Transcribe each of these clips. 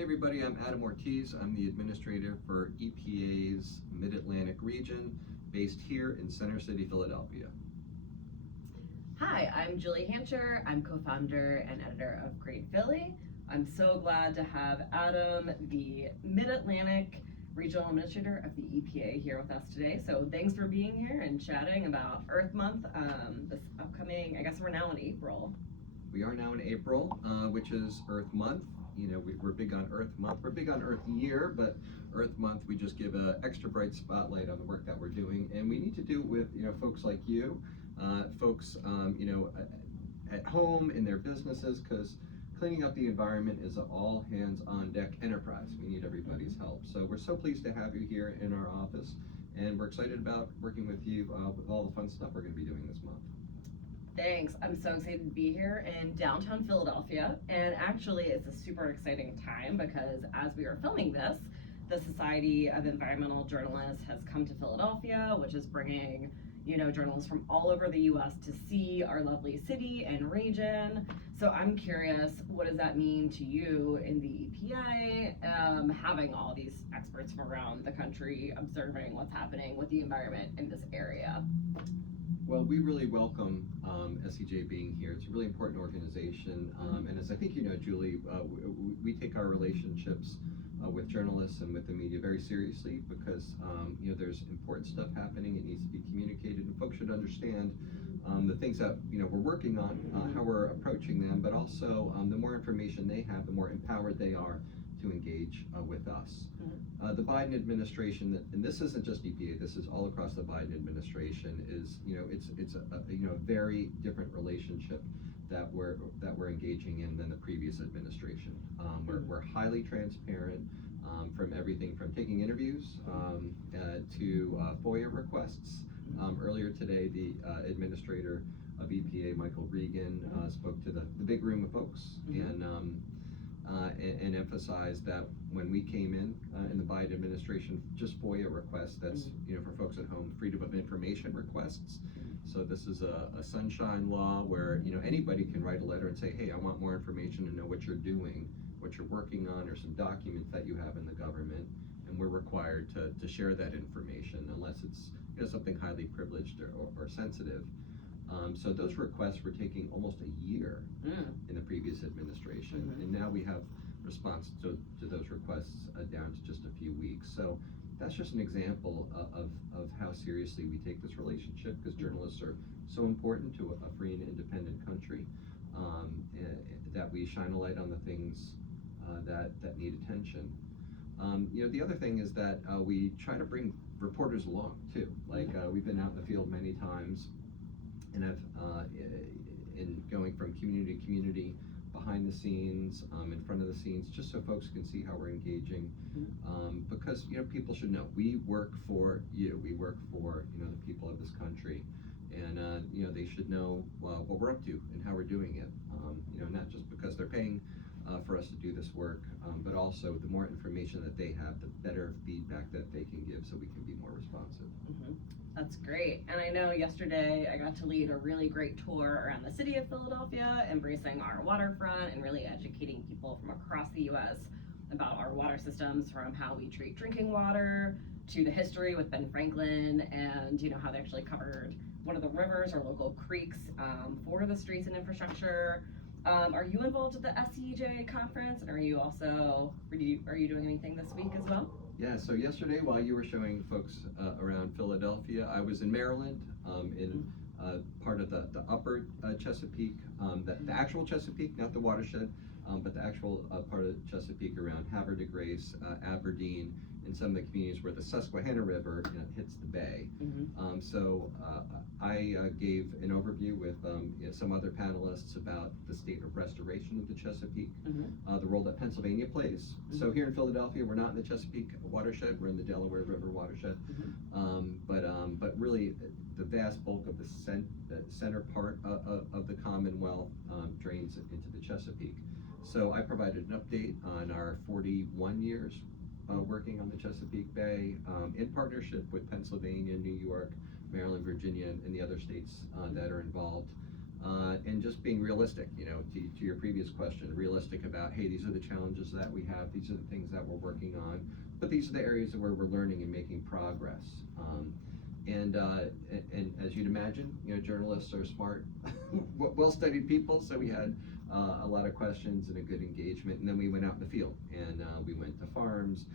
Hey everybody, I'm Adam Ortiz. I'm the administrator for EPA's Mid-Atlantic region, based here in Center City, Philadelphia. Hi, I'm Julie Hancher. I'm co-founder and editor of Great Philly. I'm so glad to have Adam, the Mid-Atlantic Regional Administrator of the EPA, here with us today. So thanks for being here and chatting about Earth Month, this upcoming, I guess we're now in April. We are now in April, which is Earth Month. You know, we're big on Earth Month. We're big on Earth Year, but Earth Month, we just give an extra bright spotlight on the work that we're doing. And we need to do it with, folks like you, folks, at home, in their businesses, because cleaning up the environment is an all hands on deck enterprise. We need everybody's help. So we're so pleased to have you here in our office, and we're excited about working with you with all the fun stuff we're going to be doing this month. Thanks. I'm so excited to be here in downtown Philadelphia. And actually, it's a super exciting time because as we are filming this, the Society of Environmental Journalists has come to Philadelphia, which is bringing, journalists from all over the U.S. to see our lovely city and region. So I'm curious, what does that mean to you in the EPA, having all these experts from around the country observing what's happening with the environment in this area? Well, we really welcome SEJ being here. It's a really important organization, and as I think you know, Julie, we take our relationships with journalists and with the media very seriously because there's important stuff happening. It needs to be communicated, and folks should understand the things that we're working on, how we're approaching them, but also the more information they have, the more empowered they are to engage with us. The Biden administration, and this isn't just EPA, this is all across the Biden administration, is it's a very different relationship that we're engaging in than the previous administration. We're highly transparent, from everything from taking interviews to FOIA requests. Earlier today, the administrator of EPA, Michael Regan, spoke to the big room of folks and emphasized that when we came in the Biden administration, just FOIA requests, that's for folks at home, freedom of information requests. So this is a sunshine law where anybody can write a letter and say, hey, I want more information to know what you're doing, what you're working on, or some documents that you have in the government, and we're required to share that information unless it's something highly privileged or sensitive. So those requests were taking almost a year in the previous administration, and now we have response to those requests down to just a few weeks. So that's just an example of how seriously we take this relationship, because journalists are so important to a free and independent country, that we shine a light on the things that need attention. The other thing is that we try to bring reporters along too. We've been out in the field many times, and I've in going from community to community, behind the scenes, in front of the scenes, just so folks can see how we're engaging. Because people should know we work for you. We work for the people of this country, and they should know what we're up to and how we're doing it. Not just because they're paying for us to do this work, but also the more information that they have, the better feedback that they can give, so we can be more responsive. That's great. And I know yesterday I got to lead a really great tour around the city of Philadelphia, embracing our waterfront and really educating people from across the U.S. about our water systems, from how we treat drinking water to the history with Ben Franklin, and how they actually covered one of the rivers or local creeks for the streets and infrastructure. Are you involved at the SEJ conference, and are you doing anything this week as well? Yeah, so yesterday, while you were showing folks around Philadelphia, I was in Maryland, in part of the upper Chesapeake, the actual Chesapeake, not the watershed, but the actual part of Chesapeake around Havre de Grace, Aberdeen, and some of the communities where the Susquehanna River hits the bay. So I gave an overview with some other panelists about the state of restoration of the Chesapeake, the role that Pennsylvania plays. So here in Philadelphia, we're not in the Chesapeake watershed, we're in the Delaware River watershed, but really the vast bulk of the center part of the Commonwealth drains into the Chesapeake. So I provided an update on our 41 years working on the Chesapeake Bay, in partnership with Pennsylvania, New York, Maryland, Virginia, and the other states that are involved. and just being realistic, to your previous question, realistic about, hey, these are the challenges that we have, these are the things that we're working on, but these are the areas where we're learning and making progress. And as you'd imagine, journalists are smart, well-studied people, so we had a lot of questions and a good engagement, and then we went out in the field, and we went to farms.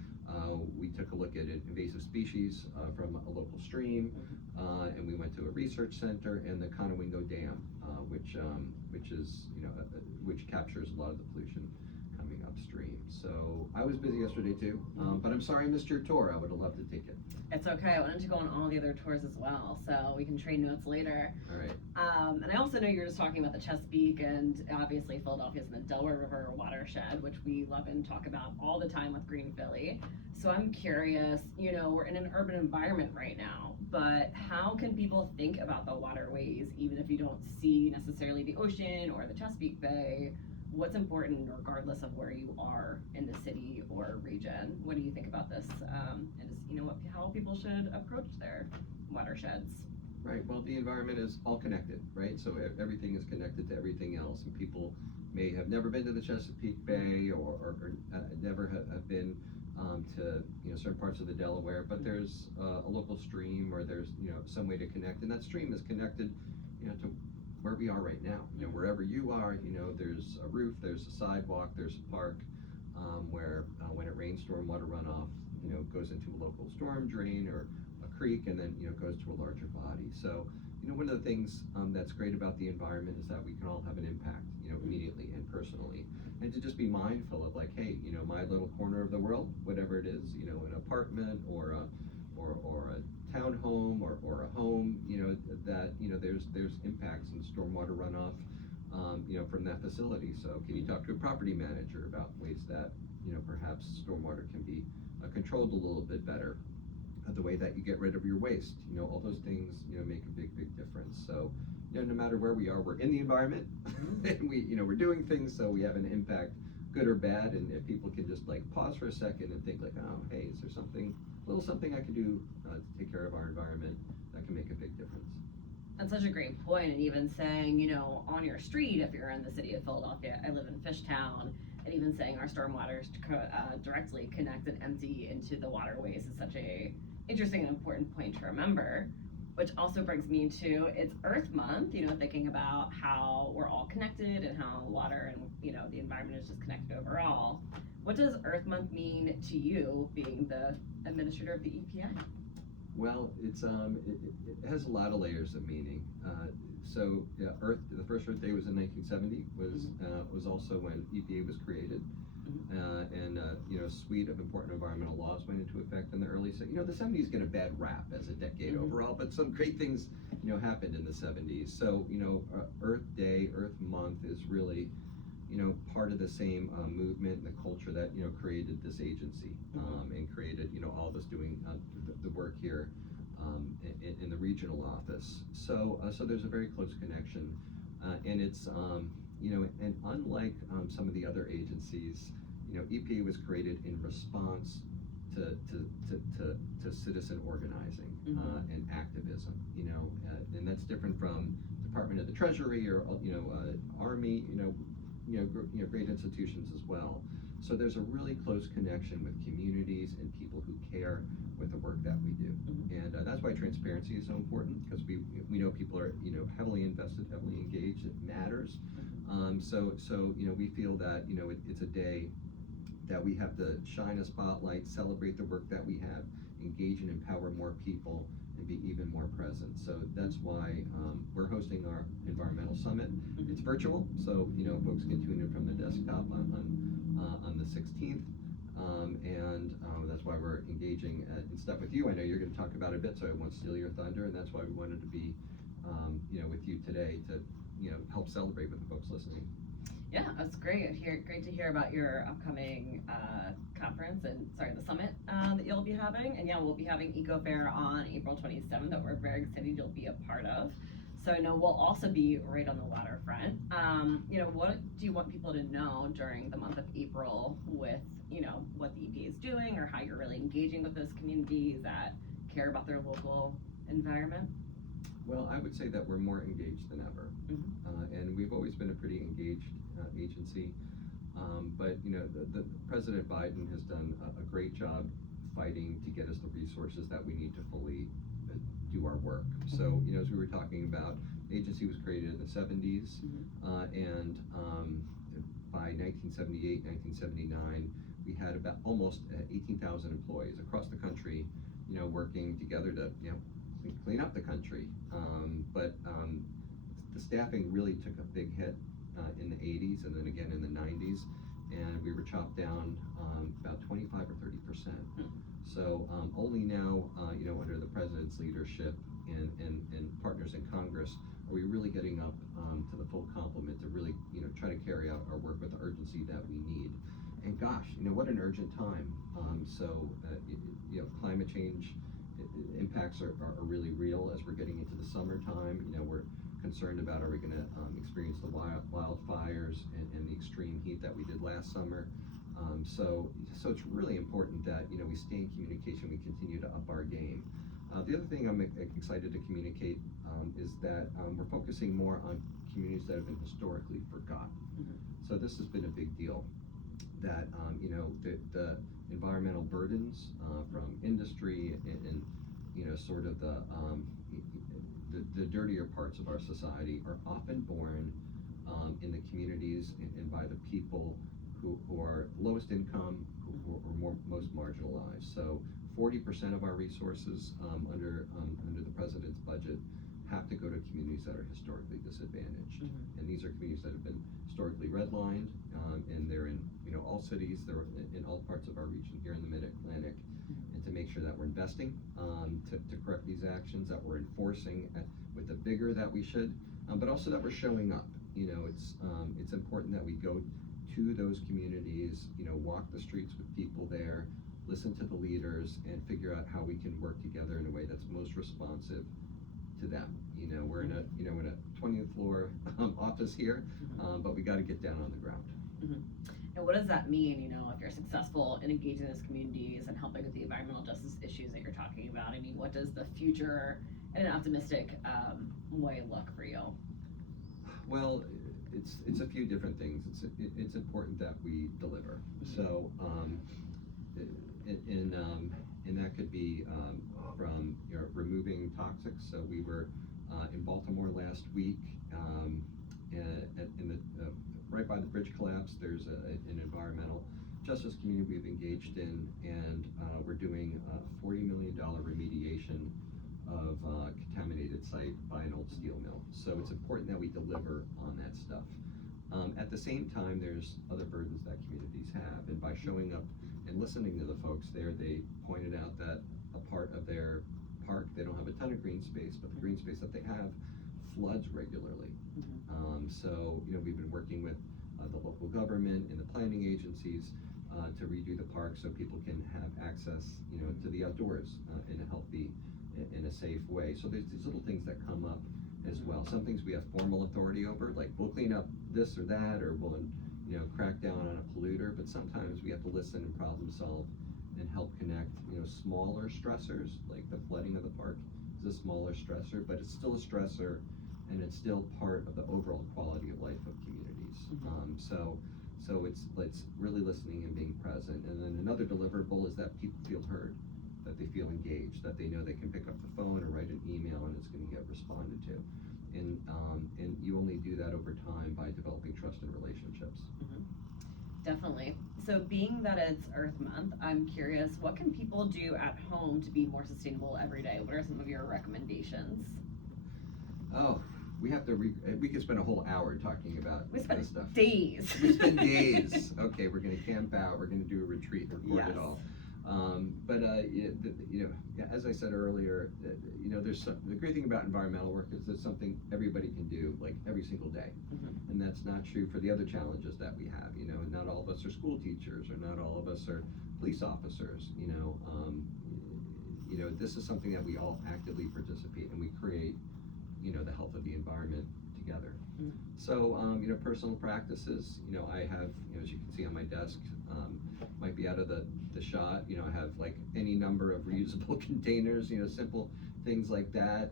We took a look at invasive species from a local stream, and we went to a research center and the Conowingo Dam, which captures a lot of the pollution coming upstream. So I was busy yesterday too, but I'm sorry I missed your tour. I would have loved to take it. It's okay. I wanted to go on all the other tours as well, so we can trade notes later. All right. And I also know you're just talking about the Chesapeake, and obviously Philadelphia's in the Delaware River watershed, which we love and talk about all the time with Green Philly. So I'm curious, we're in an urban environment right now, but how can people think about the waterways, even if you don't see necessarily the ocean or the Chesapeake Bay? What's important regardless of where you are in the city or region? What do you think about this? And just, how people should approach their watersheds? Right, well, the environment is all connected, right? So everything is connected to everything else, and people may have never been to the Chesapeake Bay or never have been to certain parts of the Delaware, but there's a local stream, or there's some way to connect, and that stream is connected to where we are right now. Wherever you are, there's a roof, there's a sidewalk, there's a park, where when it rains, stormwater runoff goes into a local storm drain or a creek, and then goes to a larger body. So one of the things that's great about the environment is that we can all have an impact immediately and personally, and to just be mindful of, like, hey, my little corner of the world, whatever it is, an apartment or a townhome or a home, that there's impacts in stormwater runoff from that facility. So can you talk to a property manager about ways that perhaps stormwater can be controlled a little bit better, the way that you get rid of your waste, all those things make a big difference. So no matter where we are, we're in the environment, and we're doing things, so we have an impact, good or bad. And if people can just pause for a second and think, oh, hey, is there something I can do to take care of our environment, that can make a big difference. That's such a great point. And even saying, on your street, if you're in the city of Philadelphia, I live in Fishtown, and even saying our stormwater is directly connect and empty into the waterways is such a interesting and important point to remember. Which also brings me to, it's Earth Month, thinking about how we're all connected and how water and, the environment is just connected overall. What does Earth Month mean to you, being the administrator of the EPA? Well, it has a lot of layers of meaning. The first Earth Day was in 1970, was also when EPA was created. And a suite of important environmental laws went into effect in the early 70s. The 70s get a bad rap as a decade overall, but some great things happened in the 70s. So Earth Day, Earth Month is really part of the same movement and the culture that created this agency, and created all of us doing the work here in the regional office. So there's a very close connection, and it's and unlike some of the other agencies, EPA was created in response to citizen organizing and activism, and that's different from Department of the Treasury or Army, great institutions as well. So there's a really close connection with communities and people who care with the work that we do, and that's why transparency is so important, because we know people are heavily invested, heavily engaged. It matters. So we feel that it's a day that we have to shine a spotlight, celebrate the work that we have, engage and empower more people, and be even more present. So that's why we're hosting our environmental summit. It's virtual, so folks can tune in from the desktop on the 16th, and that's why we're engaging in stuff with you. I know you're going to talk about it a bit, so I won't steal your thunder, and that's why we wanted to be with you today to help celebrate with the folks listening. Yeah, that's great. Great to hear about your upcoming conference the summit that you'll be having. And yeah, we'll be having Eco Fair on April 27th that we're very excited you'll be a part of. So I know we'll also be right on the waterfront. What do you want people to know during the month of April with, what the EPA is doing, or how you're really engaging with those communities that care about their local environment? Well, I would say that we're more engaged than ever, and we've always been a pretty engaged agency. But the President Biden has done a great job fighting to get us the resources that we need to fully do our work. So, as we were talking about, the agency was created in the 70s, and by 1978, 1979, we had about almost 18,000 employees across the country, working together to, clean up the country. But the staffing really took a big hit in the 80s and then again in the 90s, and we were chopped down about 25 or 30%. So only now, under the president's leadership and partners in Congress, are we really getting up to the full complement to really, try to carry out our work with the urgency that we need. And gosh, what an urgent time. Climate change impacts are really real as we're getting into the summertime. We're concerned about, are we going to experience the wildfires and the extreme heat that we did last summer. So it's really important that we stay in communication, we continue to up our game. The other thing I'm excited to communicate is that we're focusing more on communities that have been historically forgotten. So this has been a big deal, that the environmental burdens from industry and sort of the dirtier parts of our society are often born in the communities and by the people who are lowest income, who are most marginalized. So 40% of our resources under the president's budget have to go to communities that are historically disadvantaged. And these are communities that have been historically redlined, and they're in all cities, they're in all parts of our region here in the Mid-Atlantic. And to make sure that we're investing to correct these actions, that we're enforcing with the vigor that we should, but also that we're showing up. It's important that we go to those communities, walk the streets with people there, listen to the leaders, and figure out how we can work together in a way that's most responsive to them. We're in a 20th floor office here, but we got to get down on the ground. And what does that mean, if you're successful in engaging those communities and helping with the environmental justice issues that you're talking about? I mean, what does the future in an optimistic way look for you? Well, it's a few different things. It's important that we deliver. So, and that could be from removing toxics. So we were in Baltimore last week, right by the bridge collapse. There's an environmental justice community we've engaged in, and we're doing a $40 million remediation of contaminated site by an old steel mill. So it's important that we deliver on that stuff. At the same time, there's other burdens that communities have, and by showing up and listening to the folks there, they pointed out that a part of their park, they don't have a ton of green space, but the green space that they have floods regularly. So we've been working with the local government and the planning agencies to redo the park so people can have access to the outdoors in a healthy, in a safe way. So there's these little things that come up as well. Some things we have formal authority over, like we'll clean up this or that, or we'll crack down on a polluter, but sometimes we have to listen and problem solve and help connect smaller stressors, like the flooding of the park is a smaller stressor, but it's still a stressor, and it's still part of the overall quality of life of communities. So it's really listening and being present. And then another deliverable is that people feel heard, that they feel engaged, that they know they can pick up the phone or write an email and it's going to get responded to. And you only do that over time by developing trust and relationships. Definitely. So being that it's Earth Month, I'm curious, what can people do at home to be more sustainable every day? What are some of your recommendations? Oh, we could spend a whole hour talking about this stuff. Days. We spend days. Okay, we're going to camp out. We're going to do a retreat, record it all. As I said earlier, the great thing about environmental work is there's something everybody can do, like every single day, and that's not true for the other challenges that we have. Not all of us are school teachers, or not all of us are police officers. This is something that we all actively participate, and we create, the health of the environment together. Mm. So, personal practices, I have, as you can see on my desk, might be out of the shot, I have like any number of reusable containers, simple things like that.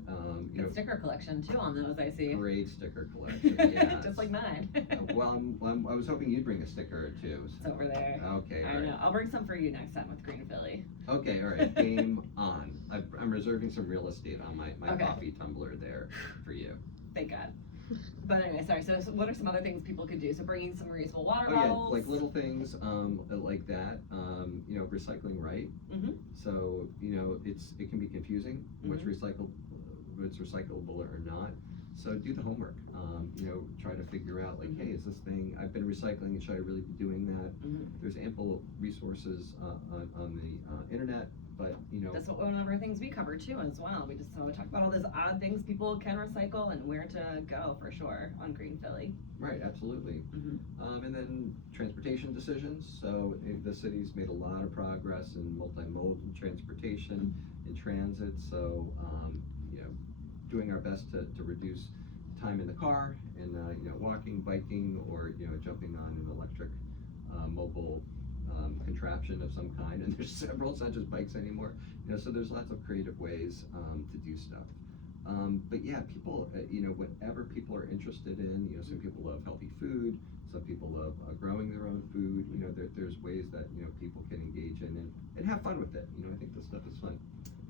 Good sticker collection too on those, I see. Great sticker collection, yeah. Just like mine. Well, I was hoping you'd bring a sticker or two. It's over there. Okay, I know. I'll bring some for you next time with Green Philly. Okay, all right, game on. I'm reserving some real estate on my Okay. coffee tumbler there for you. Thank God. But anyway, sorry. So what are some other things people could do? So bringing some reusable water Oh bottles. yeah, like little things like that. Recycling right. Mm-hmm. So it can be confusing what's recyclable or not. So do the homework. Try to figure out like, hey, is this thing I've been recycling? Should I really be doing that? Mm-hmm. There's ample resources on the internet, but That's one of our things we cover too as well. We talk about all those odd things people can recycle and where to go for sure on Green Philly. Right, absolutely. Mm-hmm. And then transportation decisions. So the city's made a lot of progress in multimodal transportation, in transit. So doing our best to reduce time in the car and walking, biking, or jumping on an electric mobile contraption of some kind. And there's several. It's not just bikes anymore. So there's lots of creative ways to do stuff. But yeah, people, whatever people are interested in, some people love healthy food, some people love growing their own food, there's ways that, people can engage in and have fun with it. I think this stuff is fun.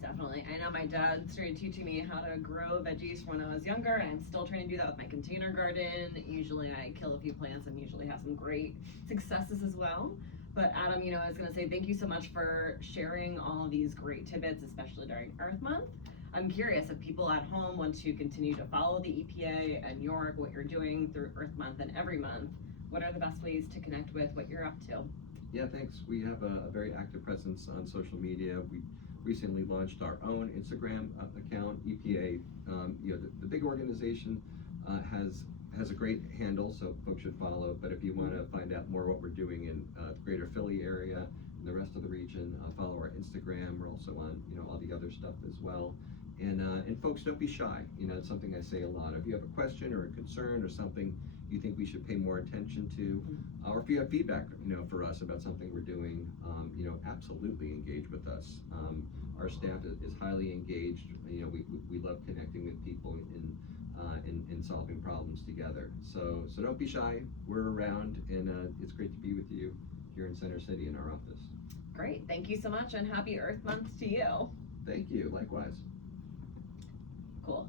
Definitely. I know my dad started teaching me how to grow veggies when I was younger, and I'm still trying to do that with my container garden. Usually I kill a few plants and usually have some great successes as well. But Adam, I was going to say thank you so much for sharing all of these great tidbits, especially during Earth Month. I'm curious if people at home want to continue to follow the EPA and what you're doing through Earth Month and every month. What are the best ways to connect with what you're up to? Yeah, thanks. We have a very active presence on social media. We recently launched our own Instagram account. EPA, the big organization has a great handle, so folks should follow. But if you want to find out more what we're doing in the greater Philly area and the rest of the region, follow our Instagram. We're also on all the other stuff as well. And folks, don't be shy. It's something I say a lot. If you have a question or a concern or something you think we should pay more attention to, or if you have feedback, for us about something we're doing, absolutely engage with us. Our staff is highly engaged. We love connecting with people in solving problems together. So don't be shy. We're around, and it's great to be with you here in Center City in our office. Great. Thank you so much, and happy Earth Month to you. Thank you. Likewise.